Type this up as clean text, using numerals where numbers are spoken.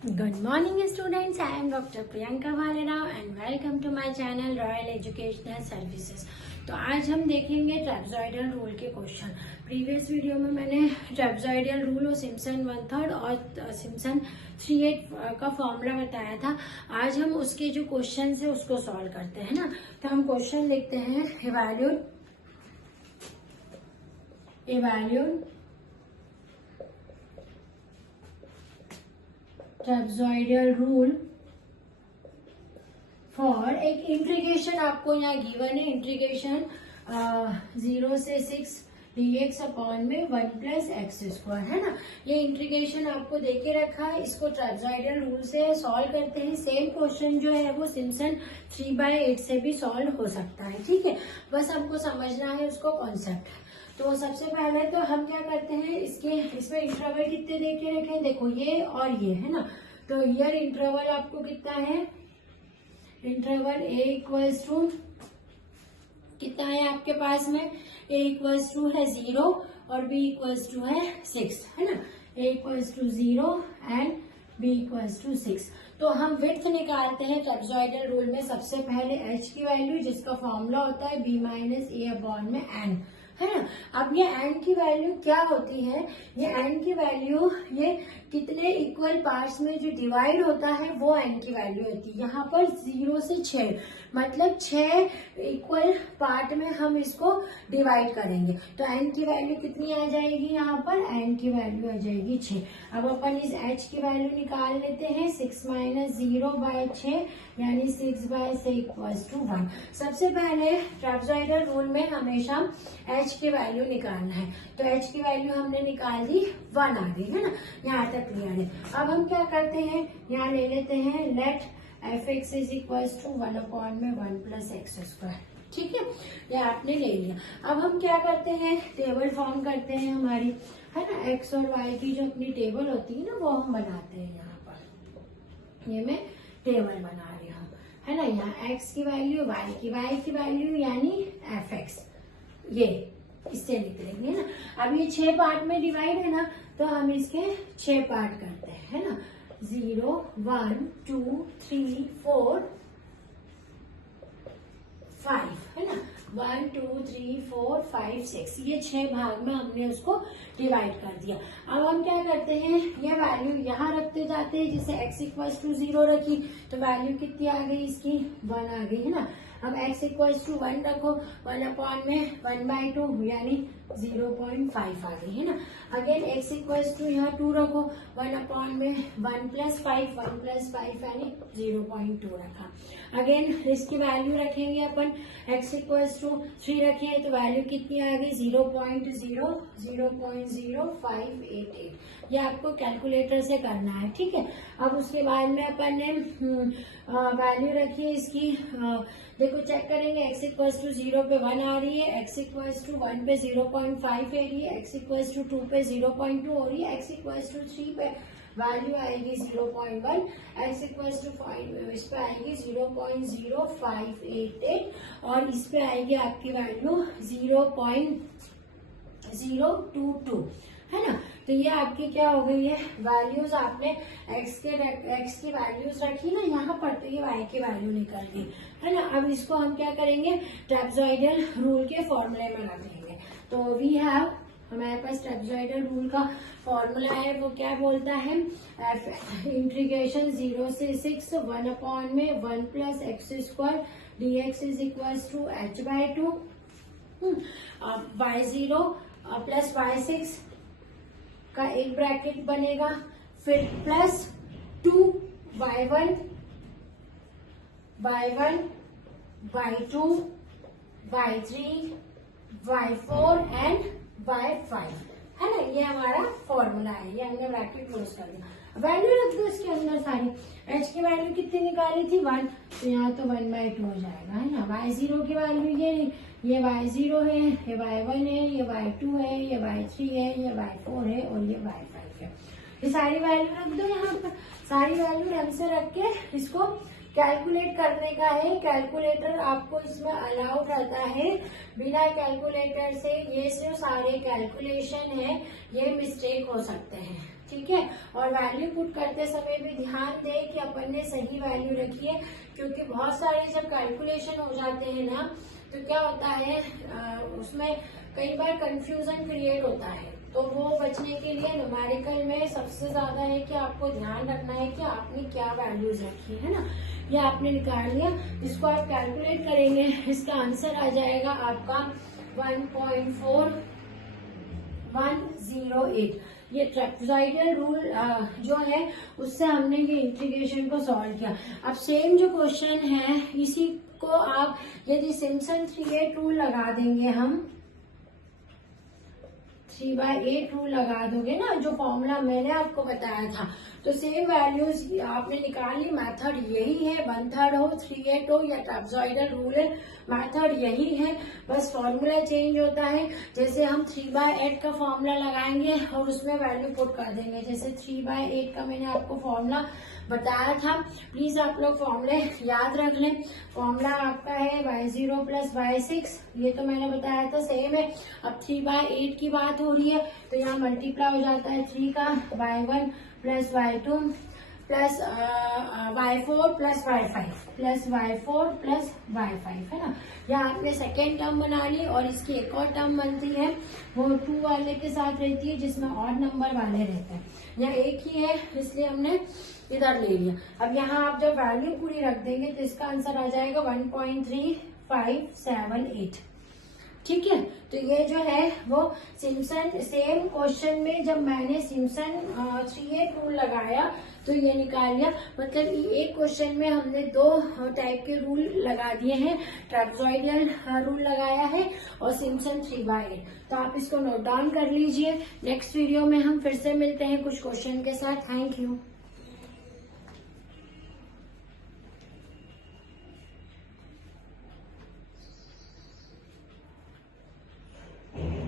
Good morning students, I am Dr. Priyanka Bhalerao and welcome to my channel royal educational services. तो आज हम देखेंगे trapezoidal rule के question. Previous video में मैंने ट्रेपजॉइडल रूल और सिम्पसन 1/3 और सिम्पसन 3/8 का फॉर्मूला बताया था। आज हम उसके जो क्वेश्चन है उसको सॉल्व करते हैं ना। तो हम क्वेश्चन लिखते हैं evaluate ट्रेपजॉइडल रूल फॉर एक इंटीग्रेशन आपको यहाँ गिवन है। इंटीग्रेशन 0 से 6 dx अपॉन में 1 + x² है ना। ये इंटीग्रेशन आपको देके रखा है। इसको ट्रेपजॉइडल रूल से सॉल्व करते हैं। सेम क्वेश्चन जो है वो सिम्पसन 3/8 से भी सॉल्व हो सकता है। ठीक है, बस हमको समझना है उसको कॉन्सेप्ट। तो सबसे पहले तो हम क्या करते हैं, इसमें इंटरवल कितने देके रखे हैं, देखो ये और ये है ना। तो ईयर इंटरवल आपको कितना है, इंटरवल a कितना है आपके पास में, a है 0 और b है 6 है ना। a 0 and b 6। तो हम विड्थ निकालते हैं ट्रेपजॉइडल रूल में। सबसे पहले h की वैल्यू जिसका फॉर्मूला होता है b - a अपॉन में n है ना। अब ये n की वैल्यू क्या होती है, ये n की वैल्यू ये कितने इक्वल पार्ट्स में जो डिवाइड होता है वो n की वैल्यू होती है। यहाँ पर 0 से 6 मतलब 6 इक्वल पार्ट में हम इसको डिवाइड करेंगे। तो n की वैल्यू कितनी आ जाएगी, यहाँ पर n की वैल्यू आ जाएगी 6। अब अपन इस h की वैल्यू निकाल लेते हैं। 6 - 0/6 यानी 6/6 = 1। सबसे पहले ट्रेपजॉइडल रूल में हमेशा h की वैल्यू निकालना है। तो h की वैल्यू हमने निकाल दी 1 आ गई है ना। यहाँ तक क्लियर है। अब हम क्या करते हैं, यहाँ ले लेते हैं लेट f(x) = 1 अपॉन में 1 + x²। ठीक है, ये आपने ले लिया। अब हम क्या करते हैं, टेबल फॉर्म करते हैं हमारी, है ना। x और y की जो अपनी टेबल होती है ना वो हम बनाते हैं। यहाँ पर ये मैं टेबल बना रही हूँ, है ना। यहाँ x की वैल्यू, y की वैल्यू यानी f(x), ये इससे निकलेंगे ना। अब ये 6 पार्ट में डिवाइड है ना, तो हम इसके 6 पार्ट करते हैं, है ना। 0 1 2 3 4 5 है ना। 1 2 3 4 5 6 ये 6 भाग में हमने उसको डिवाइड कर दिया। अब हम क्या करते हैं, ये वैल्यू यहाँ रखते जाते हैं। जैसे x = 0 रखी तो वैल्यू कितनी आ गई इसकी, 1 आ गई है ना। अब x = 1 रखो, 1 अपॉन में 1/2 यानी 0.5 आ गई है ना। अगेन x = यहाँ 2 रखो, 1 अपॉन में 1 + 5 यानी 0.2 रखा। अगेन इसकी वैल्यू रखेंगे अपन, x = 3 रखे तो वैल्यू कितनी आ गई, 0.0588। ये आपको कैलकुलेटर से करना है। ठीक है, अब उसके बाद में अपन ने वैल्यू रखी है इसकी। देखो चेक करेंगे, x = 0 पे 1 आ रही है, x = 1 पे 0.5 आ रही है, x = 2 पे 0.2 हो रही है, x = 3 पे वैल्यू आएगी 0.1, x = 5 इस पे आएगी 0.0588 और इस पे आएगी आपकी वैल्यू 0.022 है ना। तो ये आपकी क्या हो गई है, वैल्यूज आपने x की वैल्यूज रखी ना यहाँ पर, तो ये y की वैल्यू निकल गई है ना। अब इसको हम क्या करेंगे, ट्रेपजॉइडल रूल के फॉर्मूले में रख लेंगे। तो वी हैव, हमारे पास ट्रेपजॉइडल रूल का फॉर्मूला है, वो क्या बोलता है, इंटीग्रेशन 0 से 6 1 अपॉन में 1 + x² dx = h/2 y0 + y6 का एक ब्रैकेट बनेगा, फिर +2 y1 y2 y3 y4 and y5 है ना। ये हमारा फॉर्मूला है, ये हमने ब्रैकेट क्लोज कर दिया। वैल्यू रख दो इसके अंदर सारी। h की वैल्यू कितनी निकाली थी, 1, तो यहाँ तो 1/2 हो जाएगा है ना। y0 की वैल्यू ये y0 है, ये y1 है, ये y2 है, ये y3 है, ये y4 है और ये y5 है। ये सारी वैल्यू रख दो यहाँ पर। सारी वैल्यू ढंग से रख के इसको कैलकुलेट करने का है। कैलकुलेटर आपको इसमें अलाउड रहता है, बिना कैलकुलेटर से ये जो सारे कैलकुलेशन है ये मिस्टेक हो सकते हैं। ठीक है। और वैल्यू पुट करते समय भी ध्यान दें कि अपन ने सही वैल्यू रखी है, क्योंकि बहुत सारे जब कैलकुलेशन हो जाते हैं ना तो क्या होता है उसमें कई बार कंफ्यूजन क्रिएट होता है। तो वो बचने के लिए न्यूमेरिकल में सबसे ज्यादा है कि आपको ध्यान रखना है कि आपने क्या वैल्यूज रखी है ना। ये आपने निकाल लिया, इसको आप कैलकुलेट करेंगे, इसका आंसर आ जाएगा आपका 1.4108। ये ट्रेपेजॉइडल रूल जो है उससे हमने ये इंटीग्रेशन को सॉल्व किया। अब सेम जो क्वेश्चन है इसी को आप यदि सिम्पसन 3/8 रूल लगा देंगे, हम 3/8 रूल लगा दोगे ना, जो फॉर्मूला मैंने आपको बताया था, तो सेम वैल्यूज आपने निकाल ली। मेथड यही है, 1/3 हो 3/8 हो या ट्रेपेजॉइडल रूल है, मेथड यही है, बस फॉर्मूला चेंज होता है। जैसे हम 3/8 का फॉर्मूला लगाएंगे और उसमें वैल्यू पुट कर देंगे। जैसे 3/8 का मैंने आपको फॉर्मूला बताया था, प्लीज आप लोग फॉर्मूले याद रख लें। फॉर्मूला आपका है y0 + y6, ये तो मैंने बताया था, सेम है। अब 3/8 की बात हो रही है तो यहाँ मल्टीप्लाई हो जाता है 3 का, y1 + y2 plus y4 + y5 plus y4 + y5, है ना। यहाँ आपने सेकेंड टर्म बना ली और इसकी एक और टर्म बनती है, वो 2 वाले के साथ रहती है जिसमें ऑड नंबर वाले रहते हैं। यहाँ एक ही है इसलिए हमने इधर ले लिया। अब यहाँ आप जब वैल्यू पूरी रख देंगे तो इसका आंसर आ जाएगा 1.3578। ठीक है, तो ये जो है वो सिम्पसन सेम क्वेश्चन में जब मैंने सिम्पसन 3/8 रूल लगाया तो ये निकाल लिया। मतलब एक क्वेश्चन में हमने 2 टाइप के रूल लगा दिए हैं, ट्रेपेजॉइडल रूल लगाया है और सिम्पसन 3/8। तो आप इसको नोट डाउन कर लीजिए। नेक्स्ट वीडियो में हम फिर से मिलते हैं कुछ क्वेश्चन के साथ। Thank you.